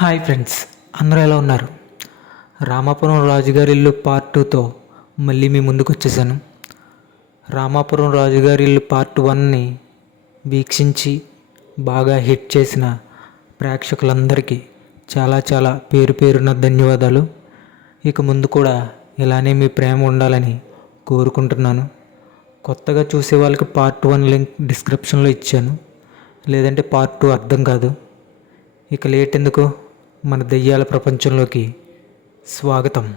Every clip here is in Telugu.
హాయ్ ఫ్రెండ్స్ అందరూ ఎలా ఉన్నారు? రామాపురం రాజుగారి ఇల్లు పార్ట్ టూతో మళ్ళీ మీ ముందుకు వచ్చేసాను. రామాపురం రాజుగారి ఇల్లు పార్ట్ వన్ని వీక్షించి బాగా హిట్ చేసిన ప్రేక్షకులందరికీ చాలా చాలా పేరు పేరున ధన్యవాదాలు. ఇక ముందు కూడా ఇలానే మీ ప్రేమ ఉండాలని కోరుకుంటున్నాను. కొత్తగా చూసే వాళ్ళకి పార్ట్ వన్ లింక్ డిస్క్రిప్షన్లో ఇచ్చాను. లేదంటే పార్ట్ టూ అర్థం కాదు. ఇక లేట్ ఎందుకు? మన దెయ్యాల ప్రపంచంలోకి స్వాగతం.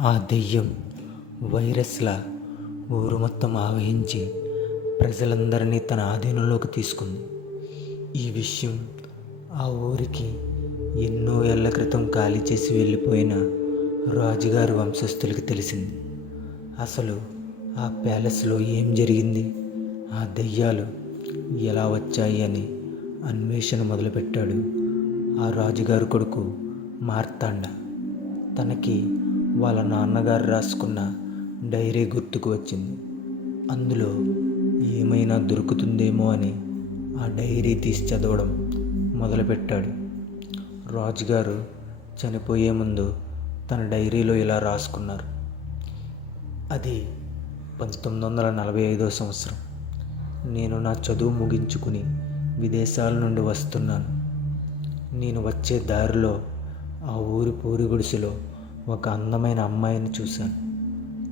ఆ దెయ్యం వైరస్లా ఊరు మొత్తం ఆవహించి ప్రజలందరినీ తన ఆధీనంలోకి తీసుకుంది. ఈ విషయం ఆ ఊరికి ఎన్నో ఏళ్ళ క్రితం ఖాళీ చేసి వెళ్ళిపోయిన రాజుగారి వంశస్థులకి తెలిసింది. అసలు ఆ ప్యాలెస్లో ఏం జరిగింది? ఆ దెయ్యాలు ఎలా వచ్చాయి అని అన్వేషణ మొదలుపెట్టాడు ఆ రాజుగారి కొడుకు మార్తాండ. తనకి వాళ్ళ నాన్నగారు రాసుకున్న డైరీ గుర్తుకు వచ్చింది. అందులో ఏమైనా దొరుకుతుందేమో అని ఆ డైరీ తీసి చదవడం మొదలుపెట్టాడు. రాజుగారు చనిపోయే ముందు తన డైరీలో ఇలా రాసుకున్నారు. అది పంతొమ్మిది వందల నలభై ఐదో సంవత్సరం. నేను నా చదువు ముగించుకుని విదేశాల నుండి వస్తున్నాను. నేను వచ్చే దారిలో ఆ ఊరి పూరి గుడిసెలో ఒక అందమైన అమ్మాయిని చూశాను.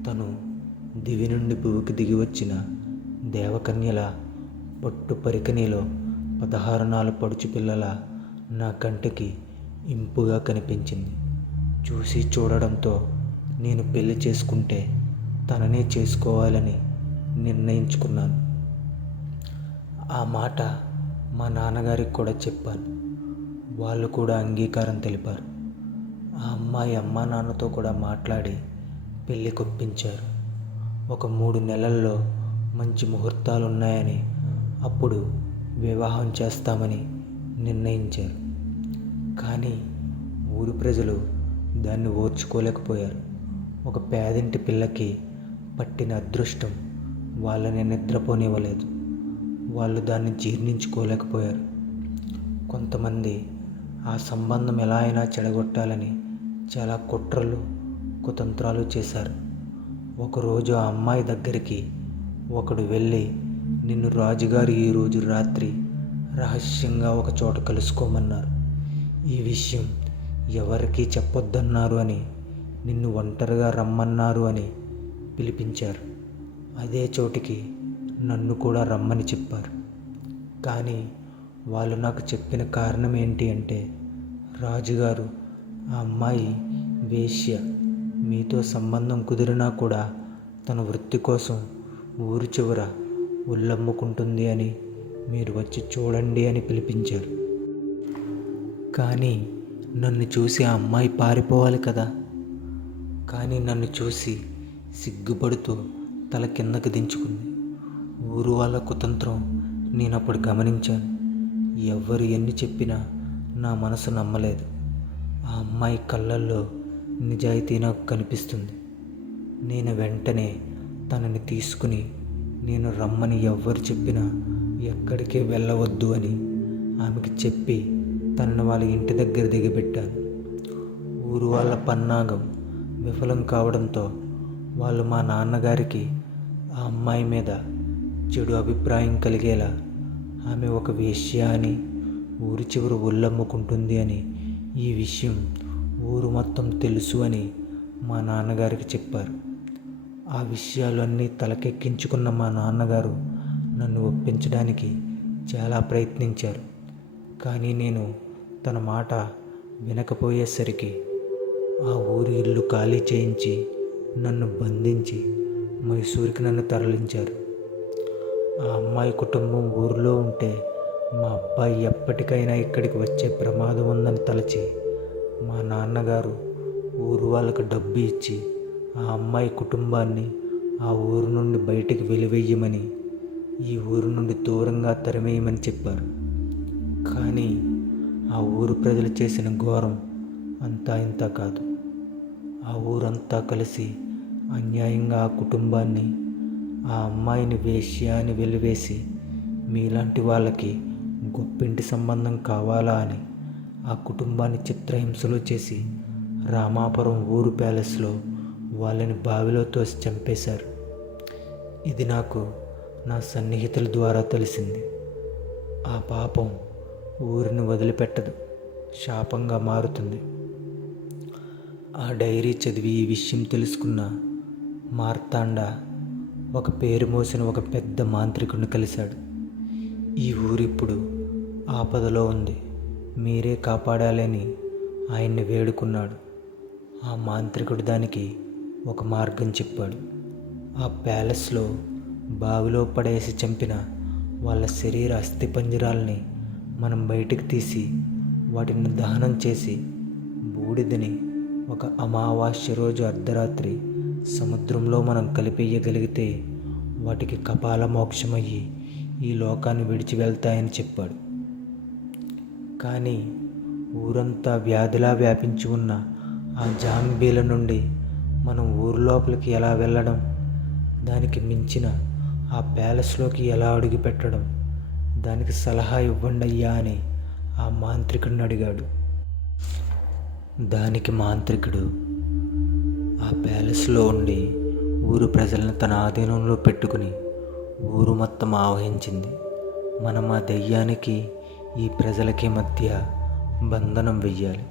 తను దివి నుండి భూమికి దిగి వచ్చిన దేవకన్యల పట్టు పరికనిలో పదహారు నాలుగు పడుచు పిల్లల నా కంటికి ఇంపుగా కనిపించింది. చూసి చూడడంతో నేను పెళ్ళి చేసుకుంటే తననే చేసుకోవాలని నిర్ణయించుకున్నాను. ఆ మాట మా నాన్నగారికి కూడా చెప్పాను. వాళ్ళు కూడా అంగీకారం తెలిపారు. ఆ అమ్మాయి అమ్మా నాన్నతో కూడా మాట్లాడి పెళ్ళి కొప్పించారు. ఒక మూడు నెలల్లో మంచి ముహూర్తాలు ఉన్నాయని అప్పుడు వివాహం చేస్తామని నిర్ణయించారు. కానీ ఊరి ప్రజలు దాన్ని ఓర్చుకోలేకపోయారు. ఒక పేదింటి పిల్లకి పట్టిన అదృష్టం వాళ్ళని నిద్రపోనివ్వలేదు. వాళ్ళు దాన్ని జీర్ణించుకోలేకపోయారు. కొంతమంది ఆ సంబంధం ఎలా అయినా చెడగొట్టాలని చాలా కుట్రలు కుతంత్రాలు చేశారు. ఒకరోజు ఆ అమ్మాయి దగ్గరికి ఒకడు వెళ్ళి నిన్ను రాజుగారు ఈరోజు రాత్రి రహస్యంగా ఒక చోట కలుసుకోమన్నారు. ఈ విషయం ఎవరికీ చెప్పొద్దన్నారు అని నిన్ను ఒంటరిగా రమ్మన్నారు అని పిలిపించారు. అదే చోటికి నన్ను కూడా రమ్మని చెప్పారు. కానీ వాళ్ళు నాకు చెప్పిన కారణం ఏంటి అంటే రాజుగారు ఆ అమ్మాయి వేశ్య మీతో సంబంధం కుదిరినా కూడా తన వృత్తి కోసం ఊరు చివర ఉల్లమ్ముకుంటుంది అని మీరు వచ్చి చూడండి అని పిలిపించారు. కానీ నన్ను చూసి ఆ అమ్మాయి పారిపోవాలి కదా. కానీ నన్ను చూసి సిగ్గుపడుతూ తల కిందకి దించుకుంది. ఊరు వాళ్ళ కుతంత్రం నేను అప్పుడు గమనించాను. ఎవ్వరు ఎన్ని చెప్పినా నా మనసు నమ్మలేదు. ఆ అమ్మాయి కళ్ళల్లో నిజాయితీ నాకు కనిపిస్తుంది. నేను వెంటనే తనని తీసుకుని నేను రమ్మని ఎవ్వరు చెప్పినా ఎక్కడికే వెళ్ళవద్దు అని ఆమెకి చెప్పి తనని వాళ్ళ ఇంటి దగ్గర దిగబెట్టాను. ఊరు వాళ్ళ పన్నాగం విఫలం కావడంతో వాళ్ళు మా నాన్నగారికి ఆ అమ్మాయి మీద చెడు అభిప్రాయం కలిగేలా ఆమె ఒక వేశ్య అని ఊరి చివరి ఒళ్ళమ్ముకుంటుంది అని ఈ విషయం ఊరు మొత్తం తెలుసు అని మా నాన్నగారికి చెప్పారు. ఆ విషయాలన్నీ తలకెక్కించుకున్న మా నాన్నగారు నన్ను ఒప్పించడానికి చాలా ప్రయత్నించారు. కానీ నేను తన మాట వినకపోయేసరికి ఆ ఊరి ఇల్లు ఖాళీ చేయించి నన్ను బంధించి మైసూరుకి నన్ను తరలించారు. ఆ అమ్మాయి కుటుంబం ఊరిలో ఉంటే మా అబ్బాయి ఎప్పటికైనా ఇక్కడికి వచ్చే ప్రమాదం ఉందని తలచి మా నాన్నగారు ఊరు వాళ్ళకు డబ్బు ఇచ్చి ఆ అమ్మాయి కుటుంబాన్ని ఆ ఊరు నుండి బయటికి వెలివేయమని ఈ ఊరు నుండి దూరంగా తరిమేయమని చెప్పారు. కానీ ఆ ఊరు ప్రజలు చేసిన ఘోరం అంతా ఇంత కాదు. ఆ ఊరంతా కలిసి అన్యాయంగా ఆ కుటుంబాన్ని ఆ అమ్మాయిని వేశ్య అని వెలివేసి మీలాంటి వాళ్ళకి గొప్పింటి సంబంధం కావాలా అని ఆ కుటుంబాన్ని చిత్రహింసలు చేసి రామాపురం ఊరు ప్యాలెస్లో వాళ్ళని బావిలో తోసి చంపేశారు. ఇది నాకు నా సన్నిహితుల ద్వారా తెలిసింది. ఆ పాపం ఊరిని వదిలిపెట్టదు. శాపంగా మారుతుంది. ఆ డైరీ చదివి ఈ విషయం తెలుసుకున్న మార్తాండ ఒక పేరు మోసిన ఒక పెద్ద మాంత్రికుడిని కలిశాడు. ఈ ఊరిప్పుడు ఆపదలో ఉంది. మీరే కాపాడాలని ఆయన్ని వేడుకున్నాడు. ఆ మాంత్రికుడు దానికి ఒక మార్గం చెప్పాడు. ఆ ప్యాలెస్లో బావిలో పడేసి చంపిన వాళ్ళ శరీర అస్థిపంజరాల్ని మనం బయటికి తీసి వాటిని దహనం చేసి బూడిదని ఒక అమావాస్య రోజు అర్ధరాత్రి సముద్రంలో మనం కలిపేయగలిగితే వాటికి కపాల మోక్షమయ్యి ఈ లోకాన్ని విడిచి వెళ్తాయని చెప్పాడు. కానీ ఊరంతా వ్యాధిలా వ్యాపించి ఉన్న ఆ జాంబీల నుండి మనం ఊరు లోపలికి ఎలా వెళ్ళడం? దానికి మించిన ఆ ప్యాలెస్లోకి ఎలా అడుగు పెట్టడం? దానికి సలహా ఇవ్వండి అయ్యా అని ఆ మాంత్రికుడిని అడిగాడు. దానికి మాంత్రికుడు ఆ ప్యాలెస్లో ఉండి ఊరు ప్రజలను తన ఆధీనంలో పెట్టుకుని ఊరు మొత్తం ఆవహించింది. మనం ఆ దెయ్యానికి ఈ ప్రజలకి మధ్య బంధనం వెయ్యాలి.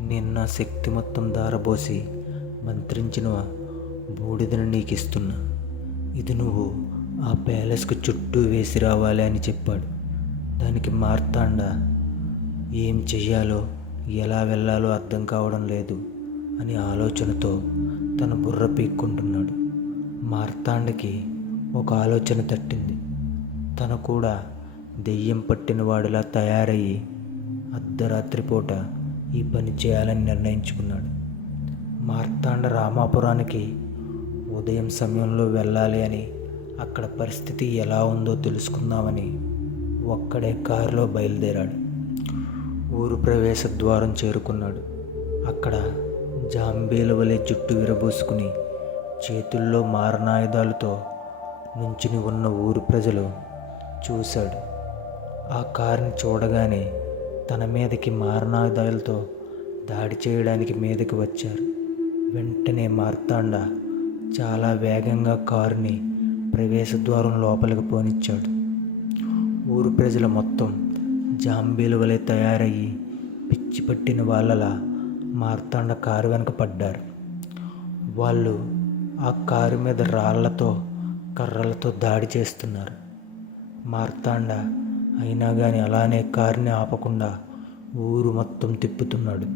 నేను నా శక్తి మొత్తం దారబోసి మంత్రించిన బూడిదను నీకు ఇస్తున్నా ఇది నువ్వు ఆ ప్యాలెస్కు చుట్టూ వేసి రావాలి అని చెప్పాడు. దానికి మార్తాండ ఏం చెయ్యాలో ఎలా వెళ్ళాలో అర్థం కావడం లేదు అని ఆలోచనతో తన బుర్ర పీక్కుంటున్నాడు. మార్తాండకి ఒక ఆలోచన తట్టింది. తను కూడా దెయ్యం పట్టిన వాడిలా తయారయ్యి అర్ధరాత్రి పూట ఈ పని చేయాలని నిర్ణయించుకున్నాడు. మార్తాండ రామాపురానికి ఉదయం సమయంలో వెళ్ళాలి అని అక్కడ పరిస్థితి ఎలా ఉందో తెలుసుకుందామని ఒక్కడే కారులో బయలుదేరాడు. ఊరు ప్రవేశ ద్వారం చేరుకున్నాడు. అక్కడ జాంబీల వలె జుట్టు విరబోసుకుని చేతుల్లో మారణాయుధాలతో నుంచుని ఉన్న ఊరు ప్రజలు చూశాడు. ఆ కారుని చూడగానే తన మీదకి మారణాయుధాలతో దాడి చేయడానికి మీదకి వచ్చారు. వెంటనే మార్తాండ చాలా వేగంగా కారుని ప్రవేశ ద్వారం లోపలికి పోనిచ్చాడు. ఊరు ప్రజలు మొత్తం జాంబీల వలె తయారయ్యి పిచ్చి పట్టిన వాళ్ళలా మార్తాండ కారు వెనక పడ్డారు. వాళ్ళు ఆ కారు మీద రాళ్ళతో కర్రలతో దాడి చేస్తున్నారు. మార్తాండ అయినా కానీ అలానే కారుని ఆపకుండా ఊరు మొత్తం తిప్పుతున్నాడు.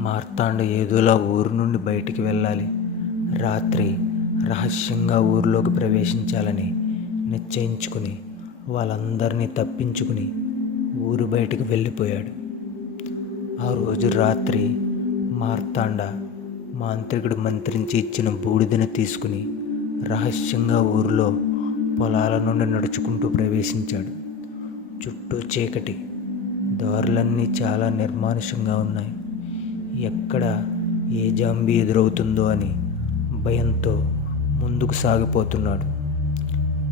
మార్తాండ ఏదోలా ఊరు నుండి బయటికి వెళ్ళాలి. రాత్రి రహస్యంగా ఊరిలోకి ప్రవేశించాలని నిశ్చయించుకుని వాళ్ళందరినీ తప్పించుకుని ఊరు బయటికి వెళ్ళిపోయాడు. ఆ రోజు రాత్రి మార్తాండ మాంత్రికుడు మంత్రించి ఇచ్చిన బూడిదను తీసుకుని రహస్యంగా ఊరిలో పొలాల నుండి నడుచుకుంటూ ప్రవేశించాడు. చుట్టూ చీకటి దారులన్నీ చాలా నిర్మానుషంగా ఉన్నాయి. ఎక్కడ ఏ జాంబీ ఎదురవుతుందో అని భయంతో ముందుకు సాగిపోతున్నాడు.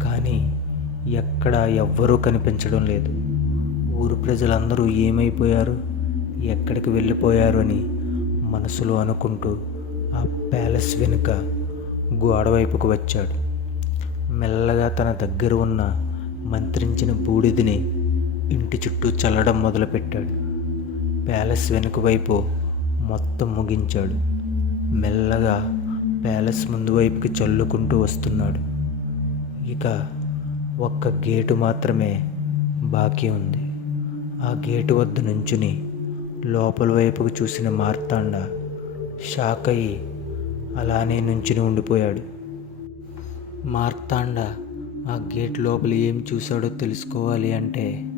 కానీ ఎక్కడ ఎవ్వరూ కనిపించడం లేదు. ఊరు ప్రజలందరూ ఏమైపోయారు? ఎక్కడికి వెళ్ళిపోయారు అని మనసులో అనుకుంటూ ఆ ప్యాలెస్ వెనుక గోడ వైపుకు వచ్చాడు. మెల్లగా తన దగ్గర ఉన్న మంత్రించిన బూడిదని ఇంటి చుట్టూ చల్లడం మొదలుపెట్టాడు. ప్యాలెస్ వెనుక వైపు మొత్తం ముగించాడు. మెల్లగా ప్యాలెస్ ముందు వైపుకి చల్లుకుంటూ వస్తున్నాడు. ఇక ఒక్క గేటు మాత్రమే బాకీ ఉంది. ఆ గేటు వద్ద నుంచుని లోపల వైపుకు చూసిన మార్తాండ షాక్ అయ్యి అలానే నుంచుని ఉండిపోయాడు. మార్తాండ ఆ గేట్ లోపల ఏం చూశాడో తెలుసుకోవాలి అంటే